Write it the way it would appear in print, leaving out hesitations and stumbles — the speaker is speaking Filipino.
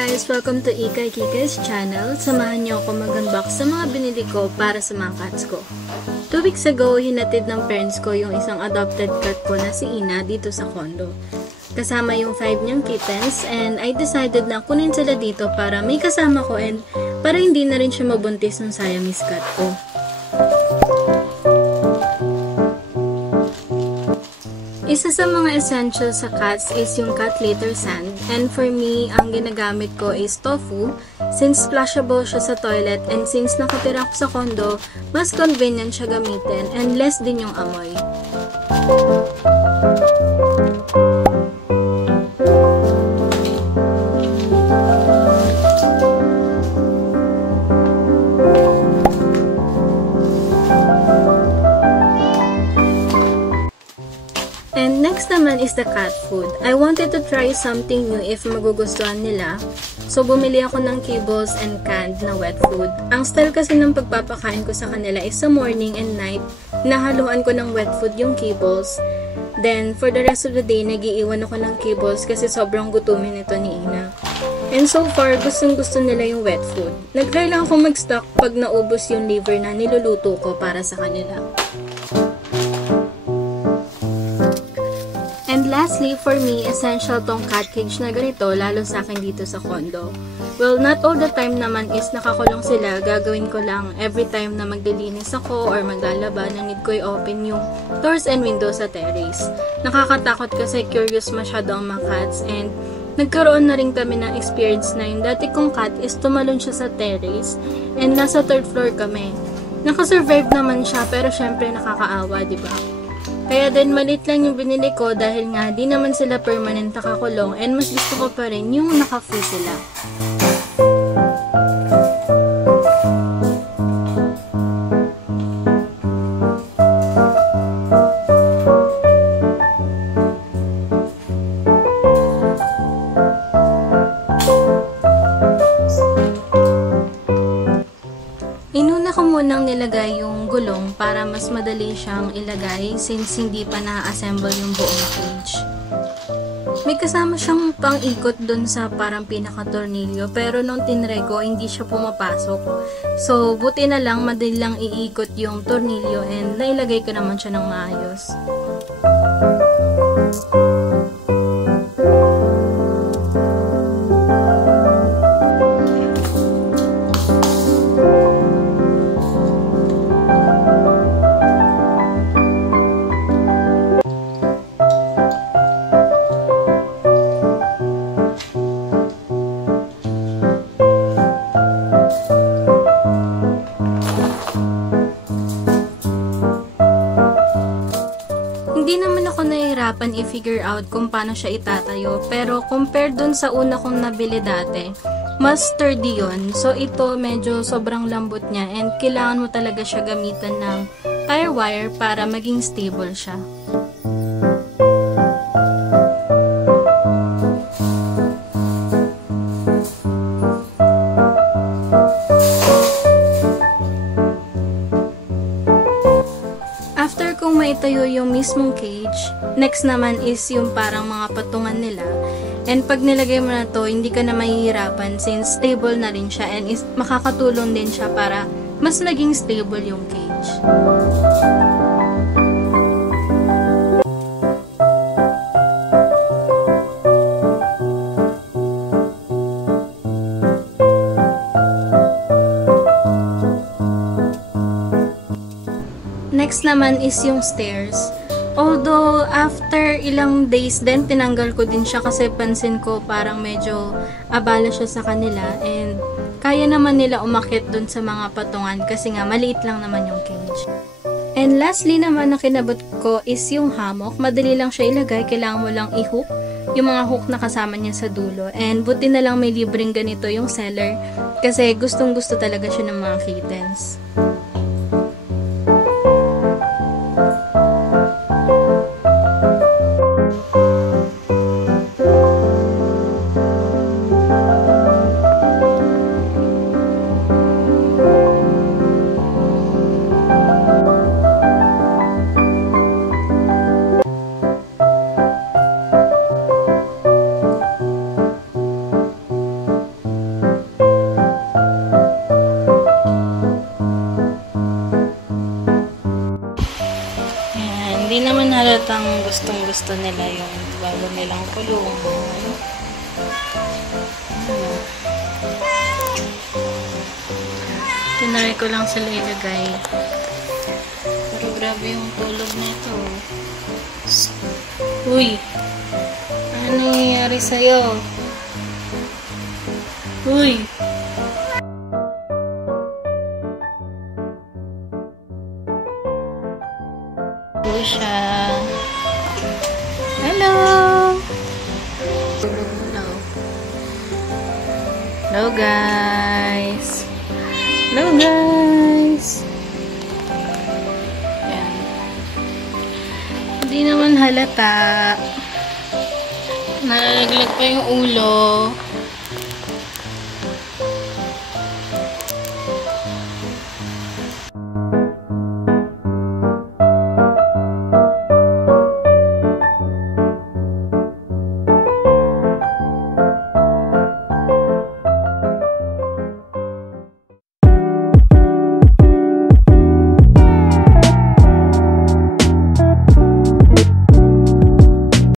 guys! Welcome to Ikay Kikay's channel. Samahan niyo ako mag-unbox sa mga binili ko para sa mga cats ko. 2 weeks ago, hinatid ng parents ko yung isang adopted cat ko na si Ina dito sa condo. Kasama yung 5 niyang kittens and I decided na kunin sila dito para may kasama ko and para hindi na rin siya mabuntis ng Siamese cat ko. Isa sa mga essentials sa cats is yung cat litter sand, and for me, ang ginagamit ko is tofu since splashable siya sa toilet and since nakatira ko sa condo, mas convenient siya gamitin and less din yung amoy. And next naman is the cat food. I wanted to try something new if magugustuhan nila. So, bumili ako ng kibbles and canned na wet food. Ang style kasi ng pagpapakain ko sa kanila is sa morning and night, nahaluan ko ng wet food yung kibbles. Then, for the rest of the day, nagiiwan ako ng kibbles kasi sobrang gutumin ito ni Ina. And so far, gustong-gusto nila yung wet food. Nag-try lang ako mag-stock pag naubos yung liver na niluluto ko para sa kanila. And lastly, for me, essential tong cat cage na ganito, lalo sa akin dito sa condo. Well, not all the time naman is nakakulong sila. Gagawin ko lang every time na maglilinis ako or maglalaba na need ko i-open yung doors and windows sa terrace. Nakakatakot kasi curious masyado ang mga cats and nagkaroon na rin kami ng experience na yung dati kong cat is tumalon siya sa terrace and nasa 3rd floor kami. Nakasurvive naman siya pero syempre nakakaawa, diba? Kaya din malit lang yung binili ko dahil nga di naman sila permanent nakakulong and mas gusto ko pa rin yung naka-free sila. Inuna ko munang nilagay yung gulong para mas madali siyang ilagay since hindi pa na-assemble yung buong cage. May kasama siyang pang-ikot dun sa parang pinaka-tornilyo pero nung tinry ko hindi siya pumapasok. So buti na lang madali lang iikot yung tornilyo and nailagay ko naman siya ng maayos. Hindi naman ako nahihirapan i-figure out kung paano siya itatayo, pero compared dun sa una kong nabili dati, mas sturdy yun. So ito medyo sobrang lambot niya and kailangan mo talaga siya gamitan ng tire wire para maging stable siya. After kong maitayo yung mismong cage, next naman is yung parang mga patungan nila. And pag nilagay mo na to, hindi ka na mahihirapan since stable na rin siya and makakatulong din siya para mas maging stable yung cage. Next naman is yung stairs. Although, after ilang days din, tinanggal ko din siya kasi pansin ko parang medyo abala siya sa kanila and kaya naman nila umakyat dun sa mga patungan kasi nga maliit lang naman yung cage. And lastly naman na kinabot ko is yung hammock. Madali lang siya ilagay, kailangan mo lang i-hook yung mga hook na kasama niya sa dulo. And buti na lang may libreng ganito yung seller kasi gustong gusto talaga siya ng mga kittens. naman halatang gustong-gusto nila yung bago nilang kulungan. Tinry ko lang sila ilagay. Pero grabe yung tulog nito. Uy! Ano nangyayari sa'yo? Uy! Uy siya. Hello! Hello guys! Hello guys! Ayan. Hindi naman halata. Nalaglag pa yung ulo.